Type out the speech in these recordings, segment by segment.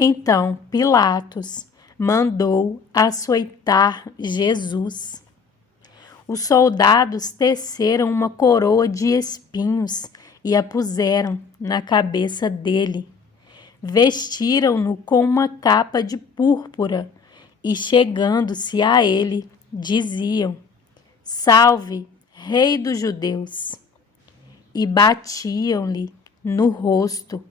Então Pilatos mandou açoitar Jesus. Os soldados teceram uma coroa de espinhos e a puseram na cabeça dele. Vestiram-no com uma capa de púrpura e, chegando-se a ele, diziam: Salve, Rei dos Judeus! E batiam-lhe no rosto.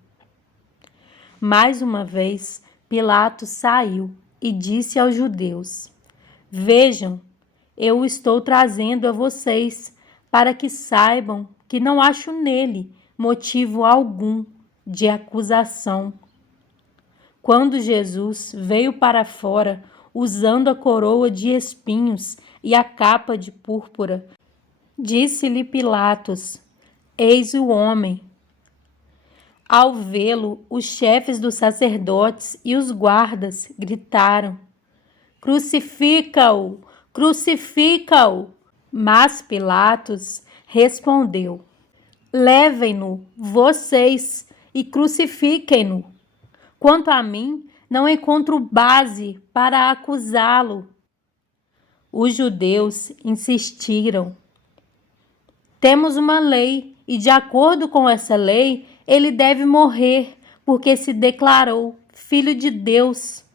Mais uma vez, Pilatos saiu e disse aos judeus: Vejam, eu o estou trazendo a vocês, para que saibam que não acho nele motivo algum de acusação. Quando Jesus veio para fora, usando a coroa de espinhos e a capa de púrpura, disse-lhe Pilatos: Eis o homem. Ao vê-lo, os chefes dos sacerdotes e os guardas gritaram: Crucifica-o! Crucifica-o! Mas Pilatos respondeu: Levem-no vocês e crucifiquem-no. Quanto a mim, não encontro base para acusá-lo. Os judeus insistiram: Temos uma lei e, de acordo com essa lei, ele deve morrer, porque se declarou filho de Deus.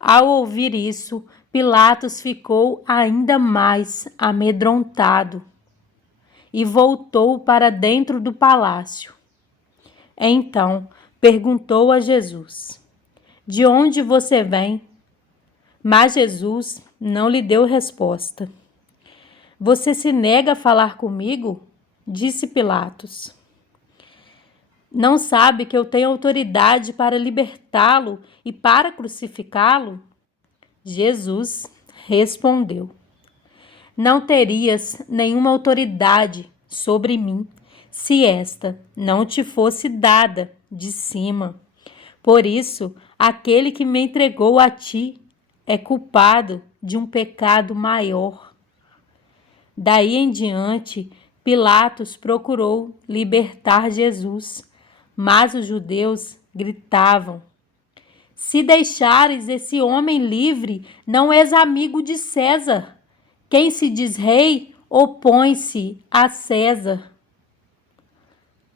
Ao ouvir isso, Pilatos ficou ainda mais amedrontado e voltou para dentro do palácio. Então perguntou a Jesus: De onde você vem? Mas Jesus não lhe deu resposta. Você se nega a falar comigo? Disse Pilatos. Não sabe que eu tenho autoridade para libertá-lo e para crucificá-lo? Jesus respondeu: Não terias nenhuma autoridade sobre mim se esta não te fosse dada de cima. Por isso, aquele que me entregou a ti é culpado de um pecado maior. Daí em diante, Pilatos procurou libertar Jesus, mas os judeus gritavam: Se deixares esse homem livre, não és amigo de César. Quem se diz rei opõe-se a César.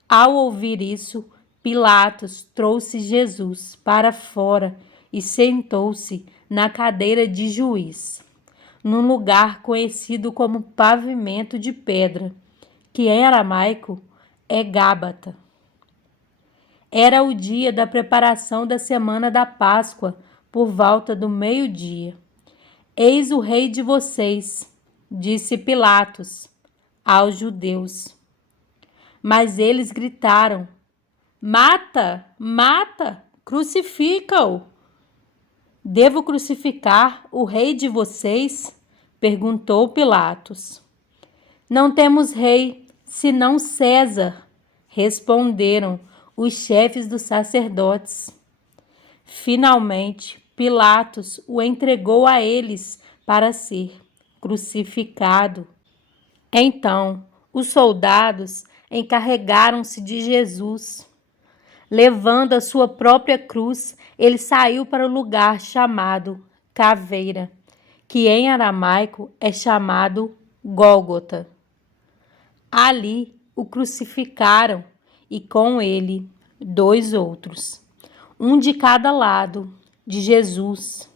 Ao ouvir isso, Pilatos trouxe Jesus para fora e sentou-se na cadeira de juiz, num lugar conhecido como pavimento de pedra, que em aramaico é Gábata. Era o dia da preparação da semana da Páscoa, por volta do meio-dia. Eis o rei de vocês, disse Pilatos aos judeus. Mas eles gritaram: Mata, mata, crucifica-o. Devo crucificar o rei de vocês? Perguntou Pilatos. Não temos rei, senão César, responderam os chefes dos sacerdotes. Finalmente, Pilatos o entregou a eles para ser crucificado. Então, os soldados encarregaram-se de Jesus. Levando a sua própria cruz, ele saiu para o lugar chamado Caveira, que em aramaico é chamado Gólgota. Ali o crucificaram e com ele 2 outros, um de cada lado de Jesus.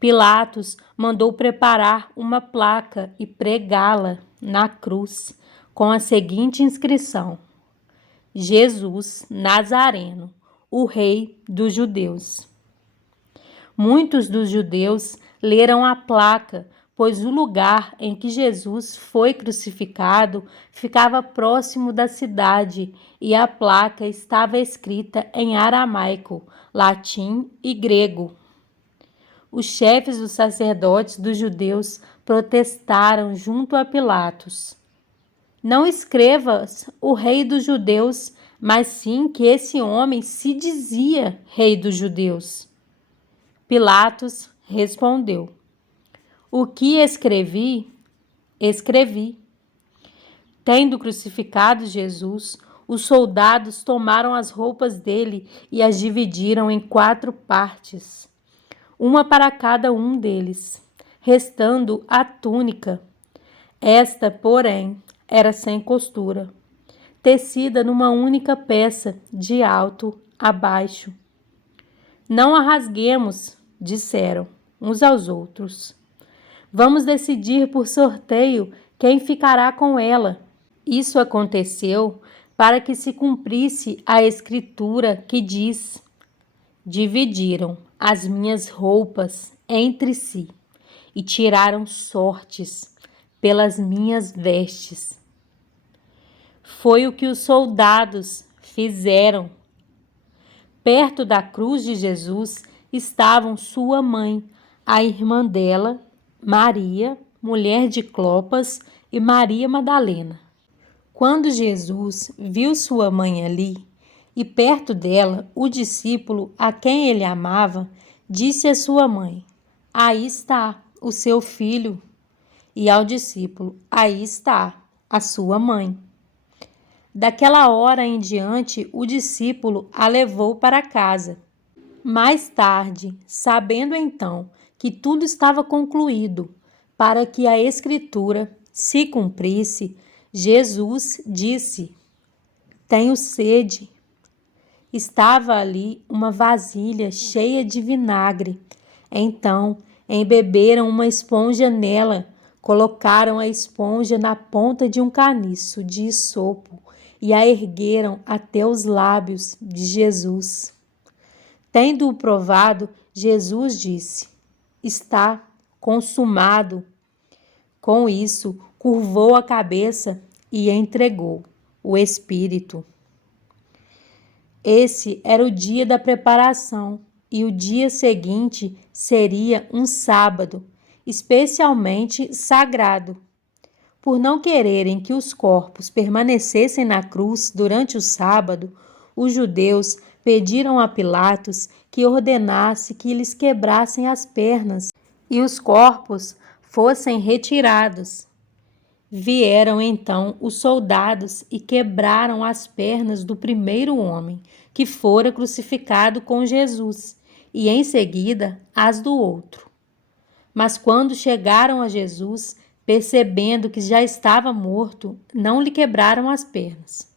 Pilatos mandou preparar uma placa e pregá-la na cruz com a seguinte inscrição: Jesus Nazareno, o Rei dos Judeus. Muitos dos judeus leram a placa, pois o lugar em que Jesus foi crucificado ficava próximo da cidade e a placa estava escrita em aramaico, latim e grego. Os chefes dos sacerdotes dos judeus protestaram junto a Pilatos: Não escrevas o rei dos judeus, mas sim que esse homem se dizia rei dos judeus. Pilatos respondeu: O que escrevi, escrevi. Tendo crucificado Jesus, os soldados tomaram as roupas dele e as dividiram em 4 partes, uma para cada um deles, restando a túnica. Esta, porém, era sem costura, tecida numa única peça, de alto a baixo. Não a rasguemos, disseram uns aos outros. Vamos decidir por sorteio quem ficará com ela. Isso aconteceu para que se cumprisse a escritura que diz: dividiram as minhas roupas entre si e tiraram sortes pelas minhas vestes. Foi o que os soldados fizeram. Perto da cruz de Jesus estavam sua mãe, a irmã dela, Maria, mulher de Clopas, e Maria Madalena. Quando Jesus viu sua mãe ali e perto dela o discípulo a quem ele amava, disse à sua mãe: aí está o seu filho. E ao discípulo: aí está a sua mãe. Daquela hora em diante, o discípulo a levou para casa. Mais tarde, sabendo então que tudo estava concluído, para que a Escritura se cumprisse, Jesus disse: tenho sede. Estava ali uma vasilha cheia de vinagre. Então, embeberam uma esponja nela, colocaram a esponja na ponta de um caniço de isopo e a ergueram até os lábios de Jesus. Tendo-o provado, Jesus disse: está consumado. Com isso, curvou a cabeça e entregou o Espírito. Esse era o dia da preparação e o dia seguinte seria um sábado, especialmente sagrado. Por não quererem que os corpos permanecessem na cruz durante o sábado, os judeus pediram a Pilatos que ordenasse que lhes quebrassem as pernas e os corpos fossem retirados. Vieram então os soldados e quebraram as pernas do primeiro homem que fora crucificado com Jesus, e em seguida as do outro. Mas quando chegaram a Jesus, percebendo que já estava morto, não lhe quebraram as pernas.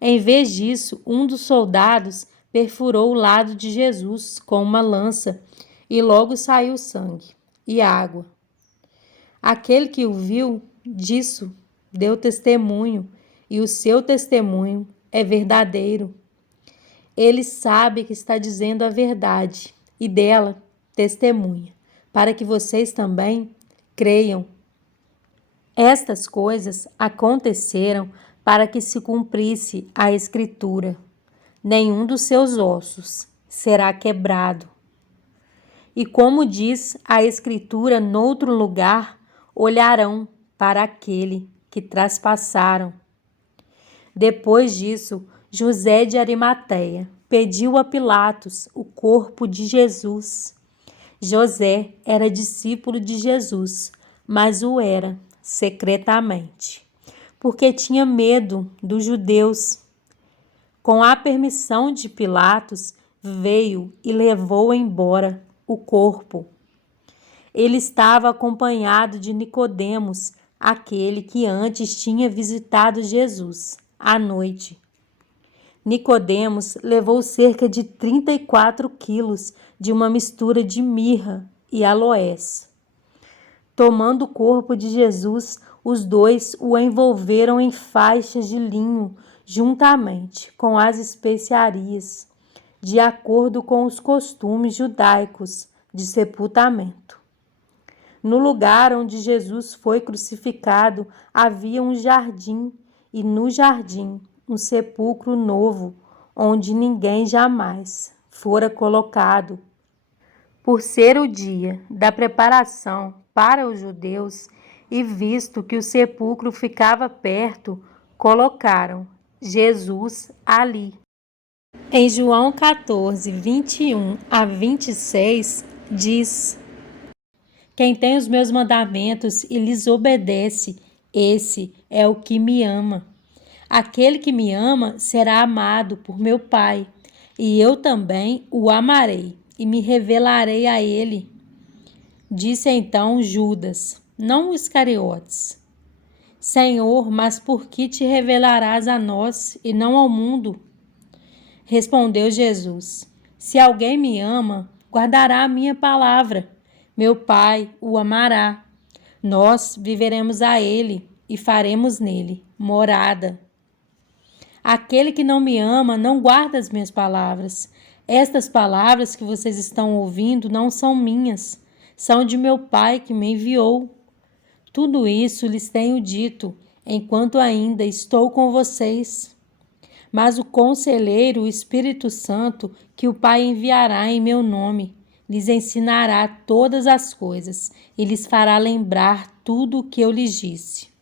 Em vez disso, um dos soldados perfurou o lado de Jesus com uma lança, e logo saiu sangue e água. Aquele que o viu, disso, deu testemunho, e o seu testemunho é verdadeiro. Ele sabe que está dizendo a verdade, e dela testemunha, para que vocês também creiam. Estas coisas aconteceram para que se cumprisse a Escritura: nenhum dos seus ossos será quebrado. E como diz a Escritura noutro lugar, olharão para aquele que traspassaram. Depois disso, José de Arimateia pediu a Pilatos o corpo de Jesus. José era discípulo de Jesus, mas o era secretamente, porque tinha medo dos judeus. Com a permissão de Pilatos, veio e levou embora o corpo. Ele estava acompanhado de Nicodemos, aquele que antes tinha visitado Jesus à noite. Nicodemos levou cerca de 34 quilos de uma mistura de mirra e aloés. Tomando o corpo de Jesus, os dois o envolveram em faixas de linho, juntamente com as especiarias, de acordo com os costumes judaicos de sepultamento. No lugar onde Jesus foi crucificado havia um jardim, e no jardim um sepulcro novo, onde ninguém jamais fora colocado. Por ser o dia da preparação para os judeus, e visto que o sepulcro ficava perto, colocaram Jesus ali. Em João 14, 21 a 26, diz: quem tem os meus mandamentos e lhes obedece, esse é o que me ama. Aquele que me ama será amado por meu Pai, e eu também o amarei e me revelarei a ele. Disse então Judas, não o Iscariotes: Senhor, mas por que te revelarás a nós e não ao mundo? Respondeu Jesus: Se alguém me ama, guardará a minha palavra. Meu Pai o amará. Nós viveremos a ele e faremos nele morada. Aquele que não me ama não guarda as minhas palavras. Estas palavras que vocês estão ouvindo não são minhas, são de meu Pai que me enviou. Tudo isso lhes tenho dito, enquanto ainda estou com vocês. Mas o Conselheiro, o Espírito Santo, que o Pai enviará em meu nome, lhes ensinará todas as coisas e lhes fará lembrar tudo o que eu lhes disse.